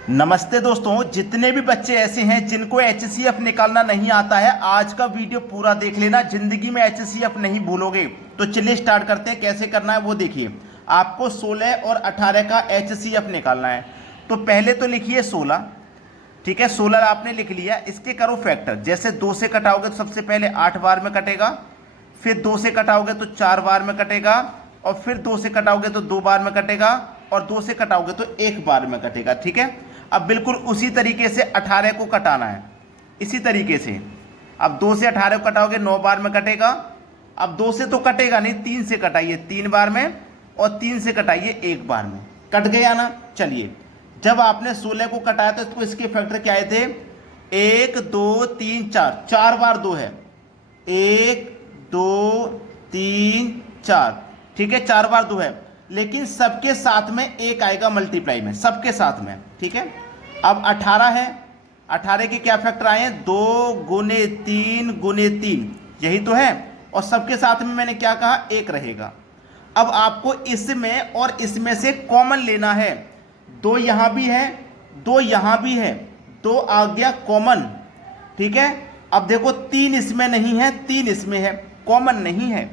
नमस्ते दोस्तों, जितने भी बच्चे ऐसे हैं जिनको एचसीएफ निकालना नहीं आता है, आज का वीडियो पूरा देख लेना। जिंदगी में एचसीएफ नहीं भूलोगे। तो चलिए स्टार्ट करते हैं। कैसे करना है वो देखिए। आपको 16 और 18 का एचसीएफ निकालना है। तो पहले तो लिखिए 16। ठीक है, 16 आपने लिख लिया। इसके करो फैक्टर। जैसे 2 से कटाओगे तो सबसे पहले 8 बार में कटेगा, फिर 2 से कटाओगे तो 4 बार में कटेगा, और फिर 2 से कटाओगे तो 2 बार में कटेगा, और 2 से कटाओगे तो 1 बार में कटेगा। ठीक है, अब बिल्कुल उसी तरीके से 18 को कटाना है। इसी तरीके से अब 2 से 18 को कटाओगे 9 बार में कटेगा। अब 2 से तो कटेगा नहीं, 3 से कटाइए 3 बार में, और 3 से कटाइए 1 बार में। कट गया ना। चलिए, जब आपने 16 को कटाया तो इसके फैक्टर क्या आए थे? 1 2 3 4, 4 बार 2 है। 1 2 3 4। ठीक है, 4 बार 2 है, लेकिन सबके साथ में 1 आएगा मल्टीप्लाई में, सबके साथ में। ठीक है, अब 18 है। 18 के क्या फैक्टर आए हैं? 2 गुने 3 गुने 3, यही तो है। और सबके साथ में मैंने क्या कहा? 1 रहेगा। अब आपको इसमें और इसमें से कॉमन लेना है। 2 यहां भी है, 2 यहां भी है, 2 आ गया कॉमन। ठीक है, अब देखो 3 इसमें नहीं है, 3 इसमें है, कॉमन नहीं है।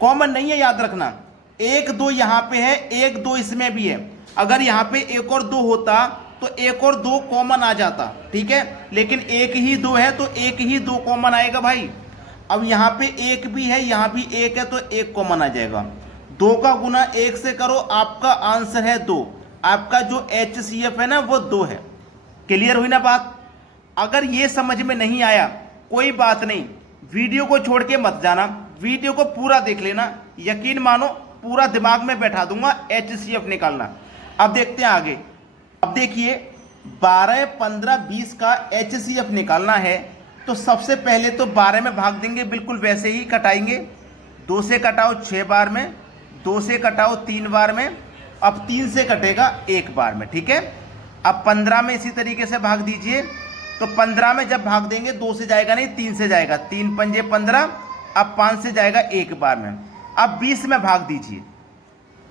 कॉमन नहीं है, याद रखना। 1 2 यहां पे है, 1 2 इसमें भी है। अगर यहां पे 1 और 2 होता तो 1 और 2 कॉमन आ जाता। ठीक है, लेकिन 1 ही 2 है तो 1 ही 2 कॉमन आएगा भाई। अब यहां पे 1 भी है, यहां भी 1 है, तो 1 कॉमन आ जाएगा। 2 का गुना 1 से करो, आपका आंसर है 2। आपका जो एचसीएफ है ना वो 2 है। क्लियर हुई ना बात? अगर ये समझ में नहीं आया कोई बात नहीं, वीडियो को छोड़ के मत जाना, वीडियो को पूरा देख लेना। यकीन मानो पूरा दिमाग में बैठा दूंगा एचसीएफ निकालना। अब देखते हैं आगे। अब देखिए 12 15 20 का एचसीएफ निकालना है। तो सबसे पहले तो 12 में भाग देंगे, बिल्कुल वैसे ही कटाएंगे। 2 से कटाओ 6 बार में, 2 से कटाओ 3 बार में, अब 3 से कटेगा 1 बार में। ठीक है, अब 15 में इसी तरीके से भाग दीजिए। तो 15 में जब भाग देंगे 2 से जाएगा नहीं, 3 से जाएगा, 3 पंजे 15। अब 5 से जाएगा 1 बार में। अब 20 में भाग दीजिए।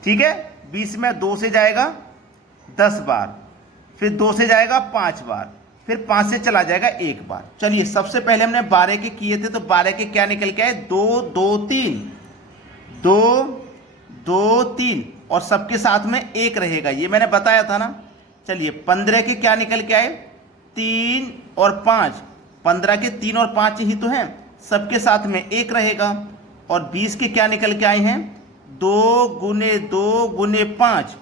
ठीक है, 20 में 2 से जाएगा 10 बार, फिर 2 से जाएगा 5 बार, फिर 5 से चला जाएगा 1 बार। चलिए, सबसे पहले हमने 12 के किए थे, तो 12 के क्या निकल के आए? 2 2 3, 2 2 3, और सबके साथ में 1 रहेगा, ये मैंने बताया था ना। चलिए, 15 के क्या निकल के आए? 3 और 5। 15 के 3 और 5 ही तो हैं, सबके साथ में 1 रहेगा। और 20 के क्या निकल के आए हैं? 2 गुने 2 गुने 5,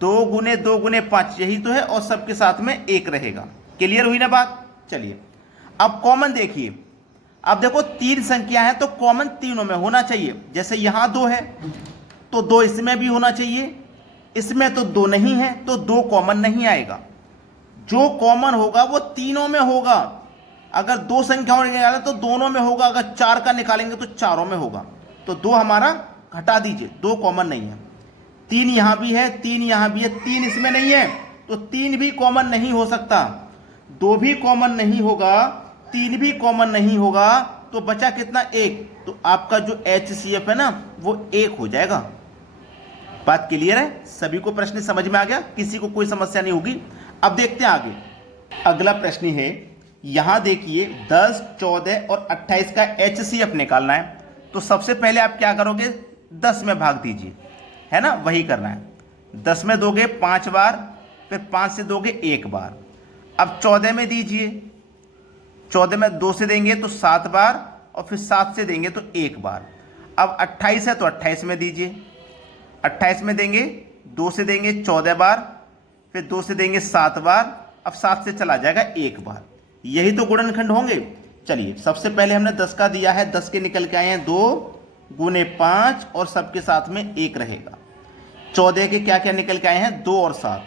2 गुने 2 गुने 5, यही तो है, और सबके साथ में 1 रहेगा। क्लियर हुई ना बात? चलिए, अब कॉमन देखिए। अब देखो 3 संख्या है तो कॉमन तीनों में होना चाहिए। जैसे यहां 2 है तो 2 इसमें भी होना चाहिए, इसमें तो 2 नहीं है तो 2 कॉमन नहीं आएगा। जो कॉमन होगा वो तीनों में होगा। अगर 2 संख्याओं निकालें तो दोनों में होगा, अगर 4 का निकालेंगे तो चारों में होगा। तो 2 हमारा हटा दीजिए, 2 कॉमन नहीं है। 3 यहां भी है, 3 यहां भी है, 3 इसमें नहीं है, तो 3 भी कॉमन नहीं हो सकता। 2 भी कॉमन नहीं होगा, 3 भी कॉमन नहीं होगा, तो बचा कितना? 1। तो आपका जो एचसीएफ है ना वो 1 हो जाएगा। बात क्लियर है? सभी को प्रश्न समझ में आ गया? किसी को कोई समस्या नहीं होगी? अब देखते हैं आगे। अगला प्रश्न है, यहां देखिए 10 14 और 28 का एचसीएफ निकालना है। तो सबसे पहले आप क्या करोगे? 10 में भाग दीजिए, है ना, वही करना है। 10 में दोगे 5 बार, फिर 5 से दोगे 1 बार। अब 14 में दीजिए। 14 में 2 से देंगे तो 7 बार, और फिर 7 से देंगे तो 1 बार। अब 28 है तो 28 में दीजिए। 28 में देंगे, 2 से देंगे 14 बार, फिर 2 से देंगे 7 बार, अब 7 से चला जाएगा 1 बार। यही तो गुणनखंड होंगे। चलिए, सबसे पहले हमने 10 का दिया है, 10 के निकल के आए हैं 2 गुने 5, और सबके साथ में 1 रहेगा। 14 के क्या क्या निकल के आए हैं? 2 और 7,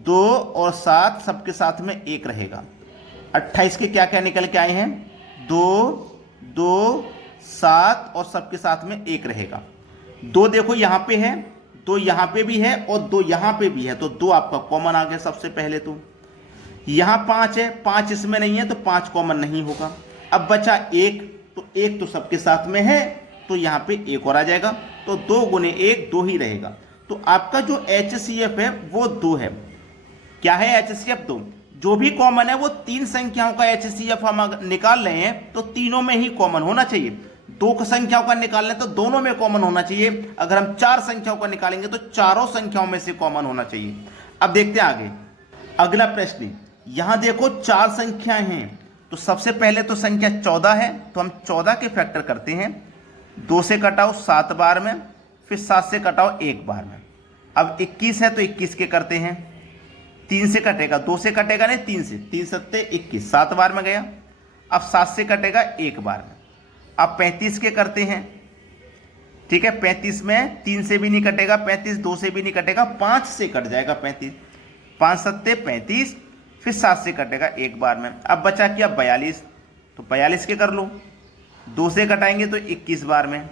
2 और 7, सबके साथ में 1 रहेगा। 28 के क्या क्या निकल के आए हैं? 2 2 7, और सबके साथ में 1 रहेगा। 2 देखो यहां पे है, 2 यहां पे भी है, और 2 यहां पे भी है, तो 2 आपका कॉमन आ गया। सबसे पहले तो यहां 5 है, 5 इसमें नहीं है तो 5 कॉमन नहीं होगा। अब बचा 1, तो 1 तो सबके साथ में है, तो यहां पे 1 और आ जाएगा। तो 2 गुने 1 2 ही रहेगा। तो आपका जो एचसीएफ है वो 2 है। क्या है HCF 2। जो भी कॉमन है वो 3 संख्याओं का HCF हम निकाल रहे हैं तो तीनों में ही कॉमन होना चाहिए। 2 संख्याओं का निकाल रहे हैं तो दोनों में कॉमन होना चाहिए। अगर हम 4 संख्याओं का निकालेंगे तो चारों संख्याओं में से कॉमन होना चाहिए। अब देखते हैं आगे अगला प्रश्न। यहां देखो 4 संख्याएं हैं, तो सबसे पहले तो संख्या 14 है, तो हम 14 के फैक्टर करते हैं। 2 से कटाओ 7 बार में, फिर 7 से कटाओ 1 बार में। अब 21 है तो 21 के करते हैं। 3 से कटेगा, 2 से कटेगा नहीं, 3 से, 3 सत्ते 21, 7 बार में गया। अब 7 से कटेगा 1 बार में। अब 35 के करते हैं, ठीक है। 35 में 3 से भी नहीं कटेगा 35, 2 से भी नहीं कटेगा, 5 से कट जाएगा 35, 5 सत्ते 35, फिर 7 से कटेगा 1 बार में। अब बचा क्या 42, तो 42 के कर लो। 2 से कटाएंगे तो 21 बार में,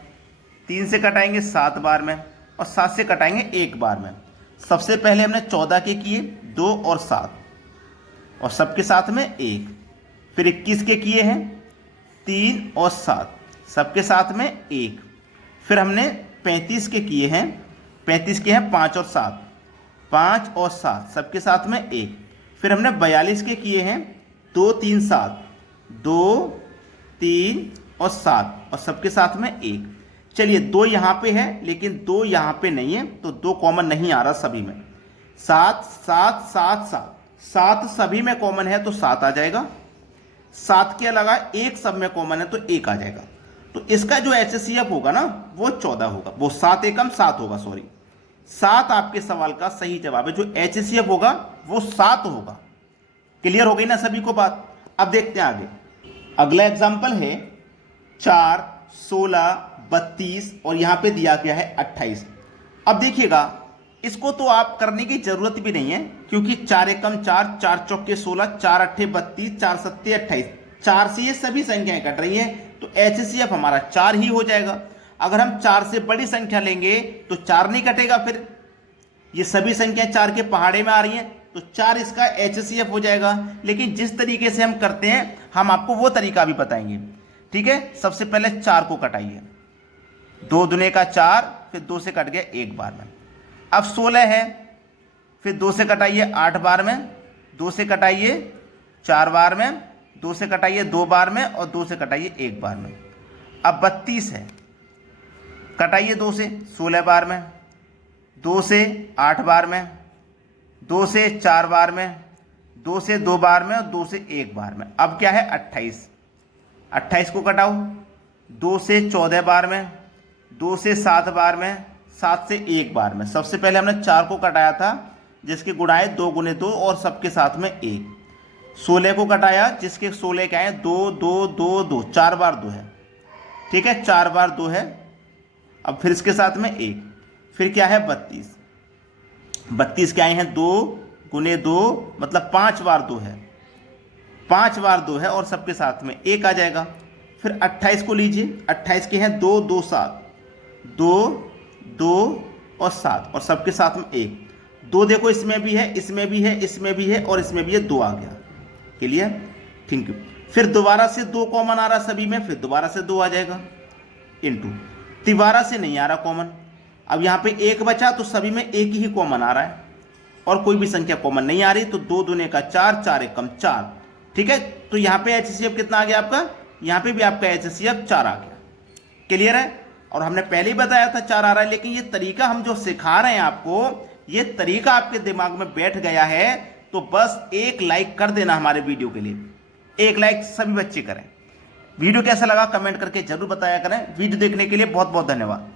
3 से कटाएंगे 7 बार में, और 7 से कटाएंगे 1 बार में। सबसे पहले हमने 14 के किए 2 और 7, और सबके साथ में 1। फिर 21 के किए हैं 3 और 7, सबके साथ में 1। फिर हमने 35 के किए हैं, 35 के हैं 5 और 7, 5 और 7, सबके साथ में 1। फिर हमने 42 के किए हैं 2 3 7, 2 3 और 7, और सबके साथ में 1। चलिए 2 यहाँ पे है लेकिन 2 यहाँ पे नहीं है, तो 2 कॉमन नहीं आ रहा सभी में। 7 7 7 7, 7 सभी में कॉमन है तो 7 आ जाएगा। 7 के अलावा 1 सब में कॉमन है तो 1 आ जाएगा। तो इसका जो HCF होगा ना वो 14 होगा, वो 7 एकम 7 होगा, सॉरी 7 आपके सवाल का सही जवाब है। जो HCF होगा वो 7 होगा। क्लियर हो गई ना सभी को बात। अब देखते हैं आगे अगला एग्जाम्पल है 4 16 32 और यहां पे दिया गया है 28। अब देखिएगा इसको तो आप करने की जरूरत भी नहीं है, क्योंकि 4 एकम 4, 4 चौके 16, 4 अट्ठे 32, 4 सत्ते 28, 4 से ये सभी संख्याएं कट रही हैं, तो HCF हमारा 4 ही हो जाएगा। अगर हम 4 से बड़ी संख्या लेंगे तो 4 नहीं कटेगा, फिर ये सभी संख्याएं 4 के पहाड़े में आ रही हैं तो 4 इसका HCF हो जाएगा। लेकिन जिस तरीके से हम करते हैं हम आपको वो तरीका भी बताएंगे, ठीक है। सबसे पहले 4 को कटाइए, 2 दुने का 4, फिर 2 से कट गया 1 बार में। अब 16 है, फिर 2 से कटाइए 8 बार में, 2 से कटाइए 4 बार में, 2 से कटाइए 2 बार में, और 2 से कटाइए 1 बार में। अब 32 है, कटाइए 2 से 16 बार में, 2 से 8 बार में, 2 से 4 बार में, 2 से 2 बार में, और 2 से 1 बार में। अब क्या है 28, 28 को कटाओ, 2 से 14 बार में, 2 से 7 बार में, 7 से 1 बार में। सबसे पहले हमने 4 को कटाया था जिसके गुणाए 2 गुने 2 और सबके साथ में 1। 16 को कटाया जिसके 16 क्या है 2 2 2 2, 4 बार 2 है, ठीक है, 4 बार 2 है। अब फिर इसके साथ में 1, फिर क्या है 32, 32 क्या है 2 गुने 2 मतलब 5 बार 2 है, 5 बार 2 है, और सबके साथ में 1 आ जाएगा। फिर 28 को लीजिए, 28 के हैं 2 2 7, 2 2 और 7, और सबके साथ में 1। 2 देखो इसमें भी है, इसमें भी है, इसमें भी है, और इसमें भी है, 2 आ गया। Clear, thank you. फिर दोबारा से 2 कॉमन आ रहा सभी में, फिर दोबारा से 2 आ जाएगा इनटू, दोबारा से नहीं आ रहा कॉमन। अब यहाँ पे 1 बचा तो सभी में 1 ही कॉमन आ रहा है, और कोई भी संख्या कॉमन नहीं आ रही, तो 2 दुने का 4, 4 एकम 4, ठीक है। तो यहाँ पे HCF कितना आ गया आपका, यहाँ पे भी आपका HCF 4 आ गया। क्लियर है, और हमने पहले ही बताया था 4 आ रहा है, लेकिन ये तरीका हम जो सिखा रहे हैं आपको, ये तरीका आपके दिमाग में बैठ गया है, तो बस एक लाइक कर देना हमारे वीडियो के लिए। एक लाइक सभी बच्चे करें। वीडियो कैसा लगा कमेंट करके जरूर बताया करें। वीडियो देखने के लिए बहुत बहुत धन्यवाद।